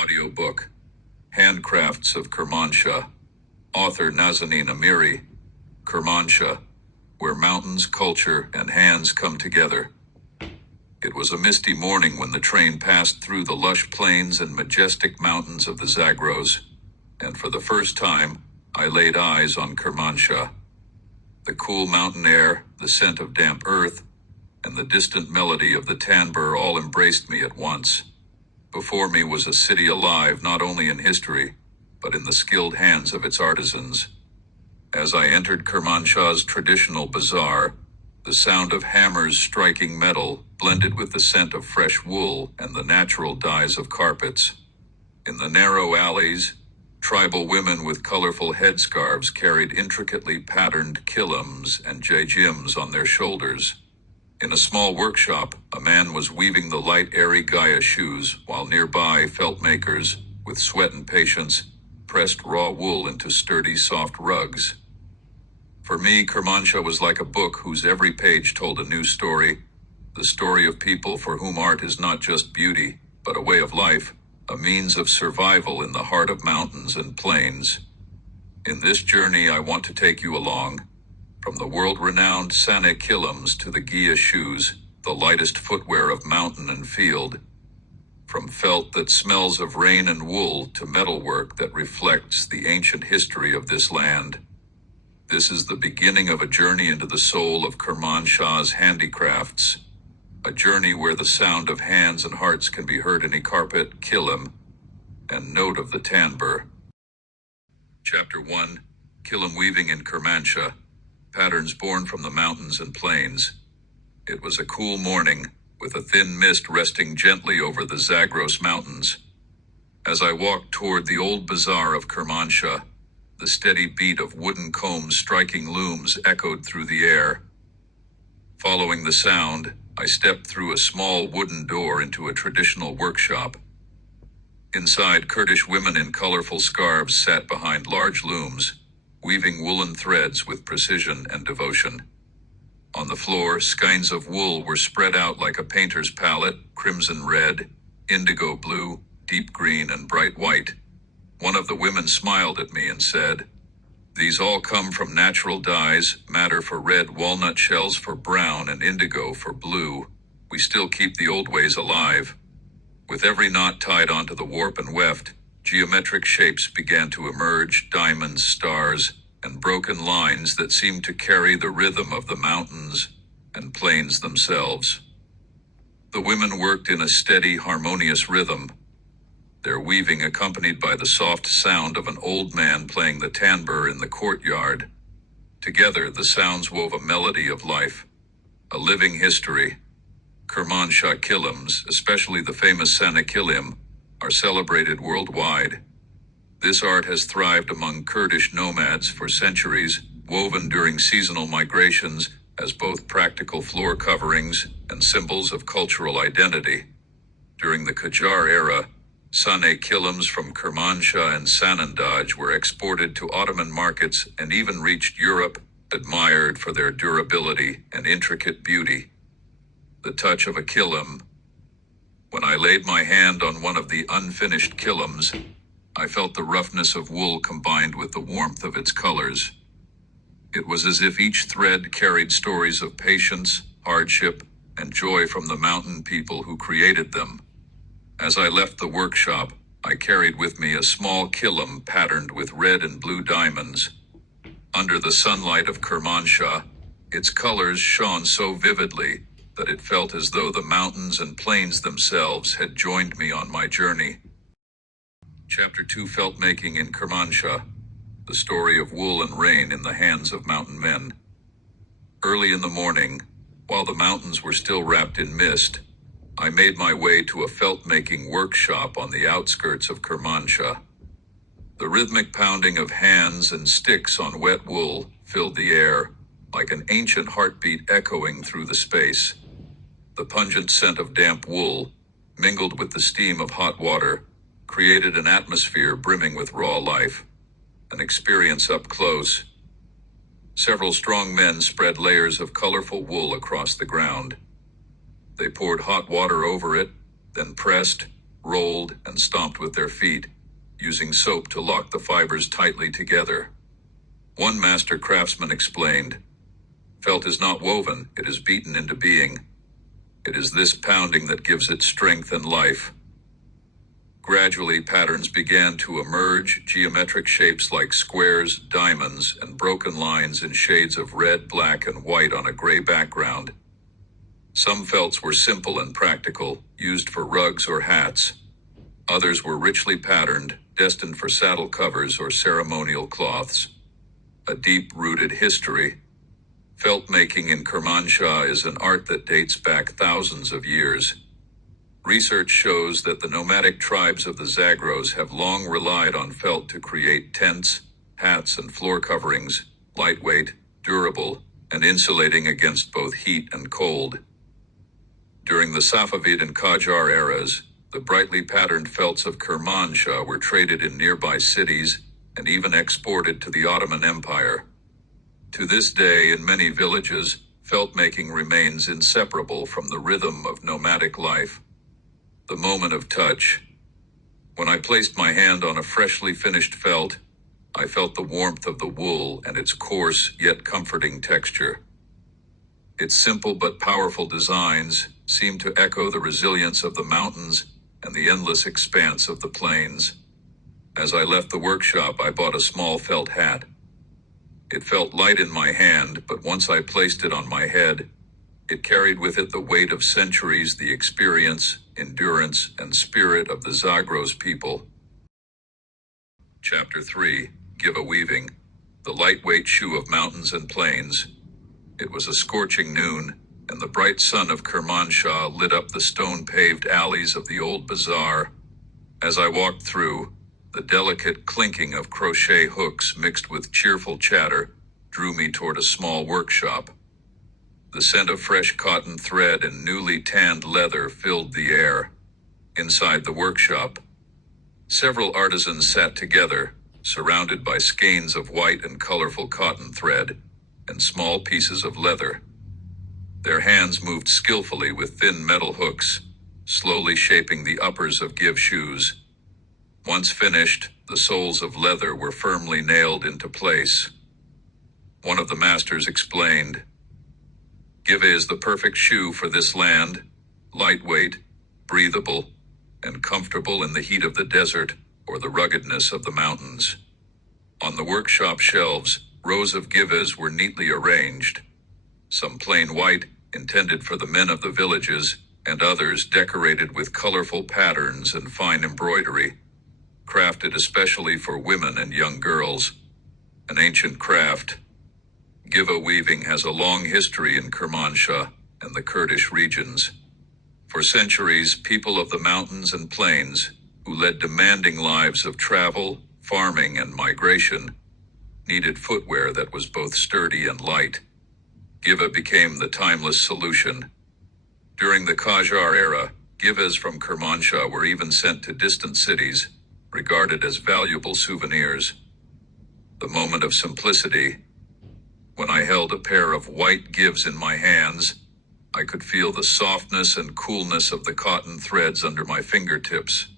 Audiobook, Handicrafts of Kermanshah, author Nazanin Amiri, Kermanshah, where mountains, culture, and hands come together. It was a misty morning when the train passed through the lush plains and majestic mountains of the Zagros, and for the first time, I laid eyes on Kermanshah. The cool mountain air, the scent of damp earth, and the distant melody of the tambour all embraced me at once. Before me was a city alive not only in history, but in the skilled hands of its artisans. As I entered Kermanshah's traditional bazaar, the sound of hammers striking metal blended with the scent of fresh wool and the natural dyes of carpets. In the narrow alleys, tribal women with colorful headscarves carried intricately patterned kilims and jajims on their shoulders. In a small workshop, a man was weaving the light, airy Gaia shoes, while nearby felt makers, with sweat and patience, pressed raw wool into sturdy, soft rugs. For me, Kermanshah was like a book whose every page told a new story, the story of people for whom art is not just beauty, but a way of life, a means of survival in the heart of mountains and plains. In this journey, I want to take you along, from the world-renowned Sane kilims to the Gaia shoes, the lightest footwear of mountain and field. From felt that smells of rain and wool to metalwork that reflects the ancient history of this land. This is the beginning of a journey into the soul of Kermanshah's handicrafts, a journey where the sound of hands and hearts can be heard in a carpet, kilim, and note of the tambour. Chapter 1, Kilim Weaving in Kermanshah, Patterns Born from the Mountains and Plains. It was a cool morning, with a thin mist resting gently over the Zagros Mountains. As I walked toward the old bazaar of Kermanshah, the steady beat of wooden combs striking looms echoed through the air. Following the sound, I stepped through a small wooden door into a traditional workshop. Inside, Kurdish women in colorful scarves sat behind large looms, weaving woolen threads with precision and devotion. On the floor, skeins of wool were spread out like a painter's palette, crimson red, indigo blue, deep green, and bright white. One of the women smiled at me and said, "These all come from natural dyes, madder for red, walnut shells for brown, and indigo for blue. We still keep the old ways alive." With every knot tied onto the warp and weft, geometric shapes began to emerge, diamonds, stars, and broken lines that seemed to carry the rhythm of the mountains and plains themselves. The women worked in a steady, harmonious rhythm, their weaving accompanied by the soft sound of an old man playing the tambour in the courtyard. Together, the sounds wove a melody of life, a living history. Kermanshah kilims, especially the famous Sane kilim, are celebrated worldwide. This art has thrived among Kurdish nomads for centuries, woven during seasonal migrations as both practical floor coverings and symbols of cultural identity. During the Qajar era, Sane kilims from Kermanshah and Sanandaj were exported to Ottoman markets and even reached Europe, admired for their durability and intricate beauty. The touch of a kilim. When I laid my hand on one of the unfinished kilims, I felt the roughness of wool combined with the warmth of its colors. It was as if each thread carried stories of patience, hardship, and joy from the mountain people who created them. As I left the workshop, I carried with me a small kilim patterned with red and blue diamonds. Under the sunlight of Kermanshah, its colors shone so vividly that it felt as though the mountains and plains themselves had joined me on my journey. Chapter 2, Felt Making in Kermanshah, the story of wool and rain in the hands of mountain men. Early in the morning, while the mountains were still wrapped in mist, I made my way to a felt-making workshop on the outskirts of Kermanshah. The rhythmic pounding of hands and sticks on wet wool filled the air, like an ancient heartbeat echoing through the space. The pungent scent of damp wool, mingled with the steam of hot water, created an atmosphere brimming with raw life, an experience up close. Several strong men spread layers of colorful wool across the ground. They poured hot water over it, then pressed, rolled, and stomped with their feet, using soap to lock the fibers tightly together. One master craftsman explained, "Felt is not woven, it is beaten into being. It is this pounding that gives it strength and life." Gradually, patterns began to emerge, geometric shapes like squares, diamonds, and broken lines in shades of red, black, and white on a gray background. Some felts were simple and practical, used for rugs or hats. Others were richly patterned, destined for saddle covers or ceremonial cloths. A deep-rooted history. Felt making in Kermanshah is an art that dates back thousands of years. Research shows that the nomadic tribes of the Zagros have long relied on felt to create tents, hats, and floor coverings, lightweight, durable, and insulating against both heat and cold. During the Safavid and Qajar eras, the brightly patterned felts of Kermanshah were traded in nearby cities and even exported to the Ottoman Empire. To this day, in many villages, felt making remains inseparable from the rhythm of nomadic life. The moment of touch. When I placed my hand on a freshly finished felt, I felt the warmth of the wool and its coarse yet comforting texture. Its simple but powerful designs seemed to echo the resilience of the mountains and the endless expanse of the plains. As I left the workshop, I bought a small felt hat. It felt light in my hand, but once I placed it on my head, it carried with it the weight of centuries, the experience, endurance, and spirit of the Zagros people. Chapter 3, Giva Weaving, the lightweight shoe of mountains and plains. It was a scorching noon, and the bright sun of Kermanshah lit up the stone-paved alleys of the old bazaar. As I walked through, the delicate clinking of crochet hooks mixed with cheerful chatter drew me toward a small workshop. The scent of fresh cotton thread and newly tanned leather filled the air. Inside the workshop, several artisans sat together, surrounded by skeins of white and colorful cotton thread and small pieces of leather. Their hands moved skillfully with thin metal hooks, slowly shaping the uppers of give shoes. Once finished, the soles of leather were firmly nailed into place. One of the masters explained, "Give is the perfect shoe for this land, lightweight, breathable, and comfortable in the heat of the desert or the ruggedness of the mountains." On the workshop shelves, rows of givas were neatly arranged, some plain white, intended for the men of the villages, and others decorated with colorful patterns and fine embroidery, crafted especially for women and young girls. An ancient craft, Giva weaving has a long history in Kermanshah and the Kurdish regions. For centuries, people of the mountains and plains, who led demanding lives of travel, farming, and migration, needed footwear that was both sturdy and light. Giva became the timeless solution. During the Qajar era, givas from Kermanshah were even sent to distant cities, regarded as valuable souvenirs. The moment of simplicity. When I held a pair of white givs in my hands, I could feel the softness and coolness of the cotton threads under my fingertips.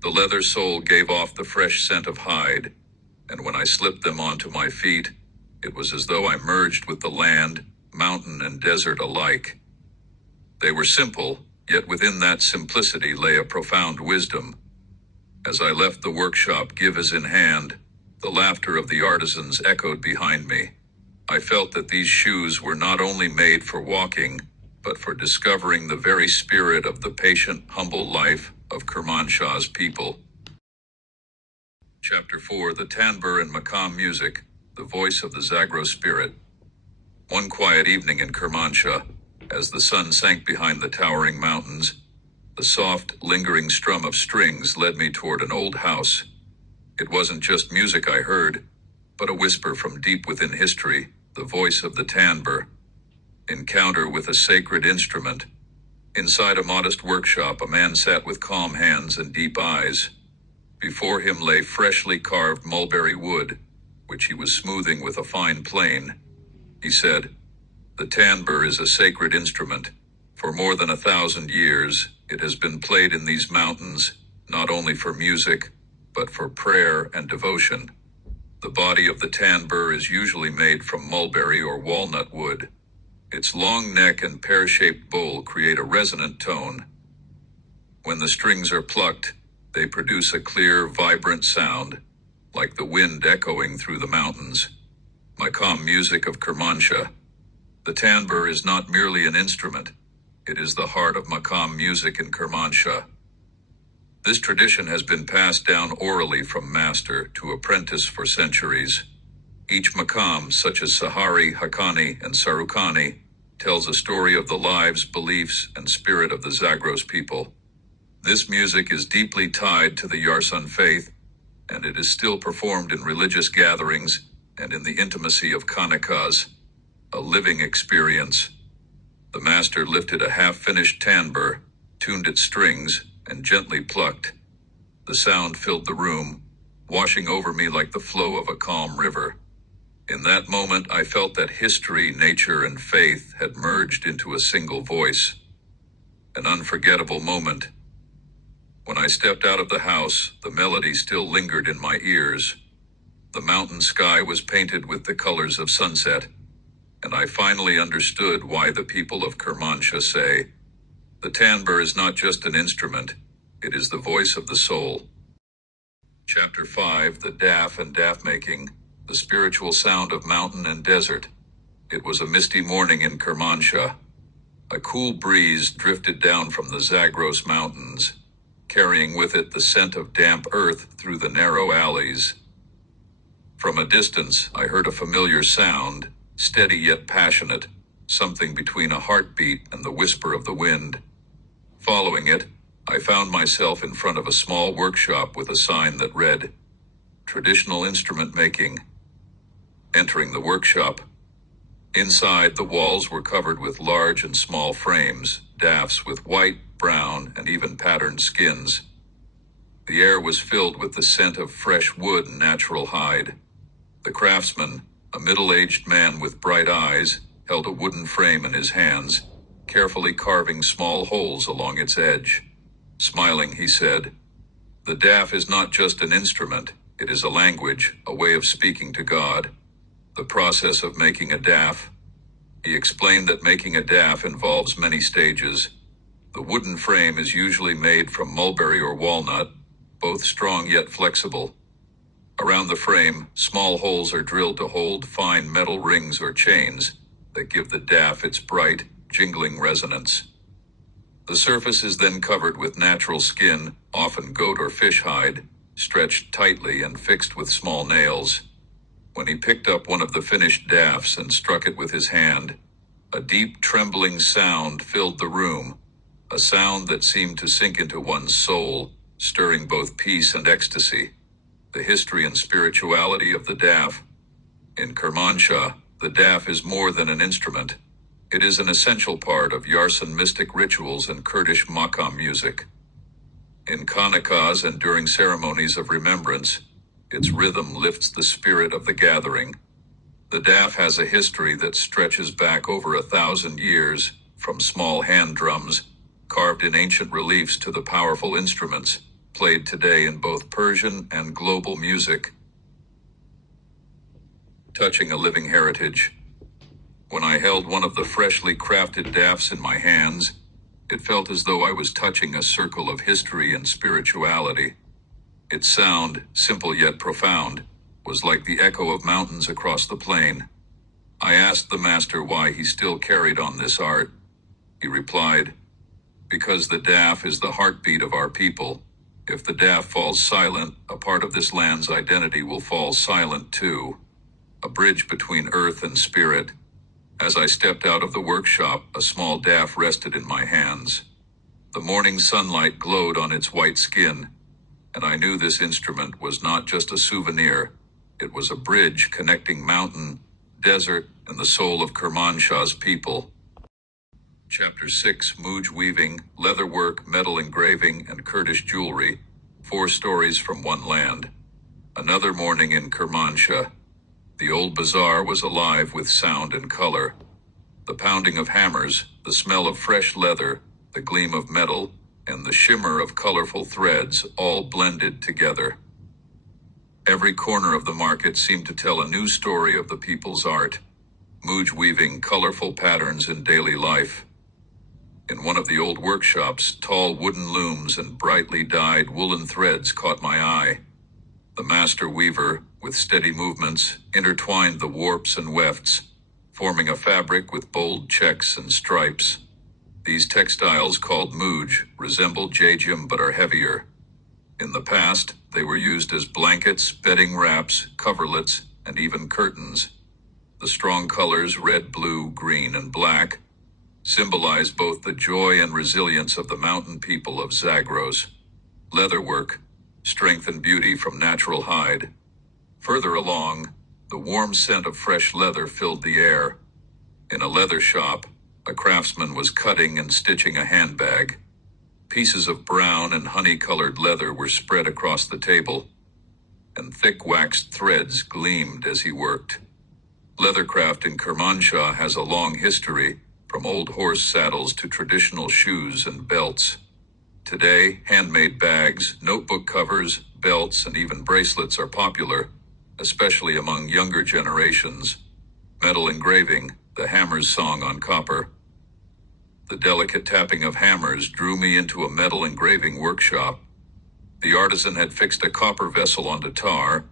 The leather sole gave off the fresh scent of hide, and when I slipped them onto my feet, it was as though I merged with the land, mountain, and desert alike. They were simple, yet within that simplicity lay a profound wisdom. As I left the workshop, givas in hand, the laughter of the artisans echoed behind me. I felt that these shoes were not only made for walking, but for discovering the very spirit of the patient, humble life of Kermanshah's people. Chapter 4, the Tanbur and Maqam music, the voice of the Zagros spirit. One quiet evening in Kermanshah, as the sun sank behind the towering mountains, the soft, lingering strum of strings led me toward an old house. It wasn't just music I heard, but a whisper from deep within history, the voice of the Tanbur. Encounter with a sacred instrument. Inside a modest workshop, a man sat with calm hands and deep eyes. Before him lay freshly carved mulberry wood, which he was smoothing with a fine plane. He said, "The Tanbur is a sacred instrument. For more than 1,000 years, It has been played in these mountains, not only for music, but for prayer and devotion. The body of the tanbur is usually made from mulberry or walnut wood. Its long neck and pear-shaped bowl create a resonant tone. When the strings are plucked, they produce a clear, vibrant sound, like the wind echoing through the mountains. Maqam music of Kermanshah. The tanbur is not merely an instrument, it is the heart of maqam music in Kermanshah. This tradition has been passed down orally from master to apprentice for centuries. Each maqam, such as Sahari, Haqqani, and Sarukani, tells a story of the lives, beliefs, and spirit of the Zagros people. This music is deeply tied to the Yarsan faith, and it is still performed in religious gatherings and in the intimacy of khanakas, a living experience. The master lifted a half-finished tanbur, tuned its strings, and gently plucked. The sound filled the room, washing over me like the flow of a calm river. In that moment, I felt that history, nature, and faith had merged into a single voice. An unforgettable moment. When I stepped out of the house, the melody still lingered in my ears. The mountain sky was painted with the colors of sunset, and I finally understood why the people of Kermanshah say, "The tanbur is not just an instrument, it is the voice of the soul." Chapter 5, The Daf and Daf Making, the spiritual sound of mountain and desert. It was a misty morning in Kermanshah. A cool breeze drifted down from the Zagros Mountains, carrying with it the scent of damp earth through the narrow alleys. From a distance, I heard a familiar sound, steady yet passionate, something between a heartbeat and the whisper of the wind. Following it, I found myself in front of a small workshop with a sign that read, "Traditional Instrument Making." Entering the workshop, inside the walls were covered with large and small frames, dafs with white, brown, and even patterned skins. The air was filled with the scent of fresh wood and natural hide. The craftsman, a middle-aged man with bright eyes, held a wooden frame in his hands, carefully carving small holes along its edge. Smiling, he said, "The daf is not just an instrument, it is a language, a way of speaking to God." The process of making a daf. He explained that making a daf involves many stages. The wooden frame is usually made from mulberry or walnut, both strong yet flexible. Around the frame, small holes are drilled to hold fine metal rings or chains that give the daf its bright, jingling resonance. The surface is then covered with natural skin, often goat or fish hide, stretched tightly and fixed with small nails. When he picked up one of the finished dafs and struck it with his hand, a deep trembling sound filled the room, a sound that seemed to sink into one's soul, stirring both peace and ecstasy. The history and spirituality of the daf. In Kermanshah, the daf is more than an instrument. It is an essential part of Yarsan mystic rituals and Kurdish maqam music. In khanakas and during ceremonies of remembrance, its rhythm lifts the spirit of the gathering. The daf has a history that stretches back over 1,000 years, from small hand drums, carved in ancient reliefs, to the powerful instruments played today in both Persian and global music. Touching a living heritage. When I held one of the freshly crafted dafs in my hands, it felt as though I was touching a circle of history and spirituality. Its sound, simple yet profound, was like the echo of mountains across the plain. I asked the master why he still carried on this art. He replied, "Because the daf is the heartbeat of our people. If the daf falls silent, a part of this land's identity will fall silent too. A bridge between earth and spirit." As I stepped out of the workshop, a small daf rested in my hands. The morning sunlight glowed on its white skin, and I knew this instrument was not just a souvenir. It was a bridge connecting mountain, desert, and the soul of Kermanshah's people. Chapter 6, Muj weaving, leatherwork, metal engraving, and Kurdish jewelry. 4 stories from one land. Another morning in Kermanshah. The old bazaar was alive with sound and color. The pounding of hammers, the smell of fresh leather, the gleam of metal, and the shimmer of colorful threads all blended together. Every corner of the market seemed to tell a new story of the people's art, Muj weaving colorful patterns in daily life. In one of the old workshops, tall wooden looms and brightly dyed woolen threads caught my eye. The master weaver, with steady movements, intertwined the warps and wefts, forming a fabric with bold checks and stripes. These textiles, called muj, resemble jejim but are heavier. In the past, they were used as blankets, bedding wraps, coverlets, and even curtains. The strong colors, red, blue, green, and black, symbolize both the joy and resilience of the mountain people of Zagros. Leatherwork, strength and beauty from natural hide. Further along, the warm scent of fresh leather filled the air. In a leather shop, a craftsman was cutting and stitching a handbag. Pieces of brown and honey-colored leather were spread across the table, and thick waxed threads gleamed as he worked. Leathercraft in Kermanshah has a long history, from old horse saddles to traditional shoes and belts. Today, handmade bags, notebook covers, belts, and even bracelets are popular, especially among younger generations. Metal engraving, the hammer's song on copper. The delicate tapping of hammers drew me into a metal engraving workshop. The artisan had fixed a copper vessel onto tar,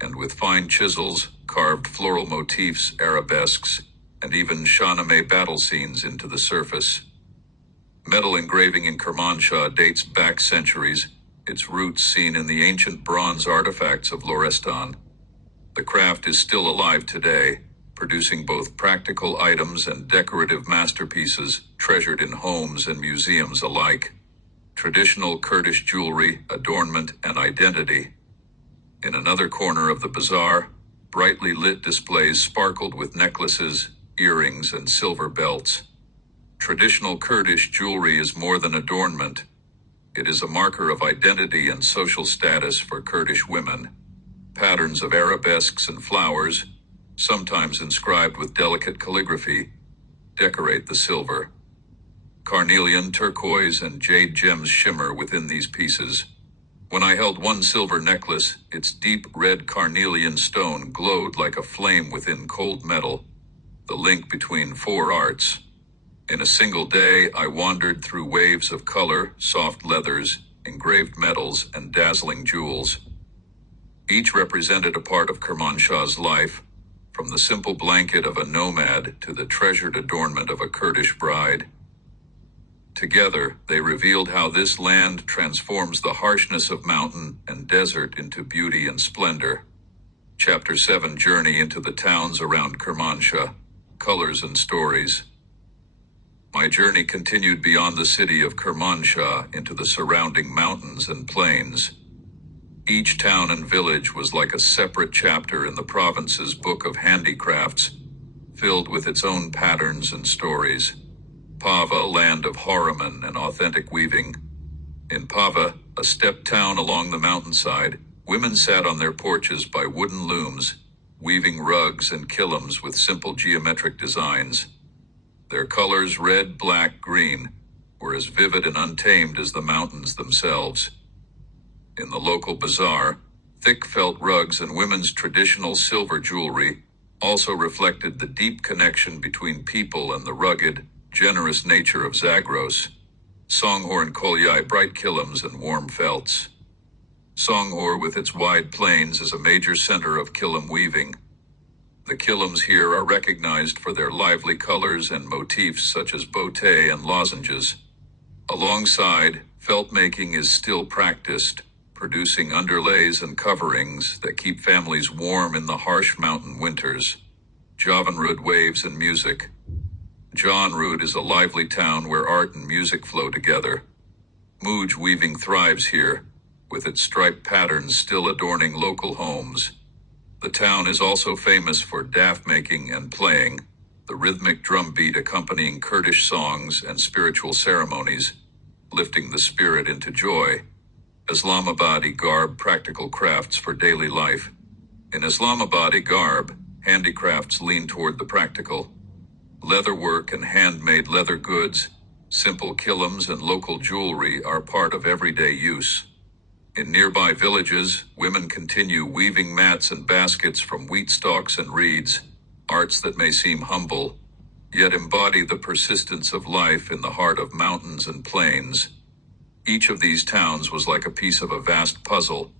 and with fine chisels, carved floral motifs, arabesques, and even Shahnameh battle scenes into the surface. Metal engraving in Kermanshah dates back centuries, its roots seen in the ancient bronze artifacts of Lorestan. The craft is still alive today, producing both practical items and decorative masterpieces treasured in homes and museums alike. Traditional Kurdish jewelry, adornment, and identity. In another corner of the bazaar, brightly lit displays sparkled with necklaces, earrings, and silver belts. Traditional Kurdish jewelry is more than adornment. It is a marker of identity and social status for Kurdish women. Patterns of arabesques and flowers, sometimes inscribed with delicate calligraphy, decorate the silver. Carnelian, turquoise, and jade gems shimmer within these pieces. When I held one silver necklace, its deep red carnelian stone glowed like a flame within cold metal, the link between four arts. In a single day, I wandered through waves of color, soft leathers, engraved metals, and dazzling jewels. Each represented a part of Kermanshah's life, from the simple blanket of a nomad to the treasured adornment of a Kurdish bride. Together, they revealed how this land transforms the harshness of mountain and desert into beauty and splendor. Chapter 7: Journey into the towns around Kermanshah, Colors and Stories. My journey continued beyond the city of Kermanshah into the surrounding mountains and plains. Each town and village was like a separate chapter in the province's book of handicrafts, filled with its own patterns and stories. Pava, land of Horoman and authentic weaving. In Pava, a steppe town along the mountainside, women sat on their porches by wooden looms, weaving rugs and kilims with simple geometric designs. Their colors, red, black, green, were as vivid and untamed as the mountains themselves. In the local bazaar, thick felt rugs and women's traditional silver jewelry also reflected the deep connection between people and the rugged, generous nature of Zagros. Songhor kolyai, bright kilims and warm felts. Songhor, with its wide plains, is a major center of kilim weaving. The kilims here are recognized for their lively colors and motifs such as botte and lozenges. Alongside, felt making is still practiced, producing underlays and coverings that keep families warm in the harsh mountain winters. Javanrud, waves and music. Javanrud is a lively town where art and music flow together. Muj weaving thrives here, with its striped patterns still adorning local homes. The town is also famous for daf making and playing, the rhythmic drum beat accompanying Kurdish songs and spiritual ceremonies, lifting the spirit into joy. Islamabadi garb, practical crafts for daily life. In Islamabadi garb, handicrafts lean toward the practical. Leatherwork and handmade leather goods, Simple kilims and local jewelry are part of everyday use. In nearby villages, women continue weaving mats and baskets from wheat stalks and reeds, arts that may seem humble, yet embody the persistence of life in the heart of mountains and plains. Each of these towns was like a piece of a vast puzzle.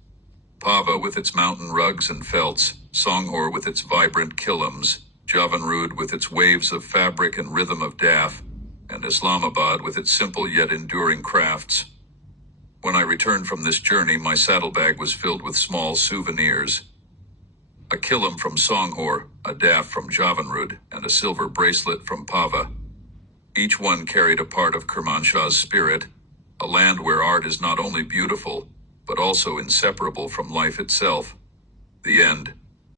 Pava with its mountain rugs and felts, Songhor with its vibrant kilims, Javanrud with its waves of fabric and rhythm of daf, and Islamabad with its simple yet enduring crafts. When I returned from this journey, my saddlebag was filled with small souvenirs. A kilim from Songhor, a daf from Javanrud, and a silver bracelet from Pava. Each one carried a part of Kermanshah's spirit, a land where art is not only beautiful, but also inseparable from life itself. The end.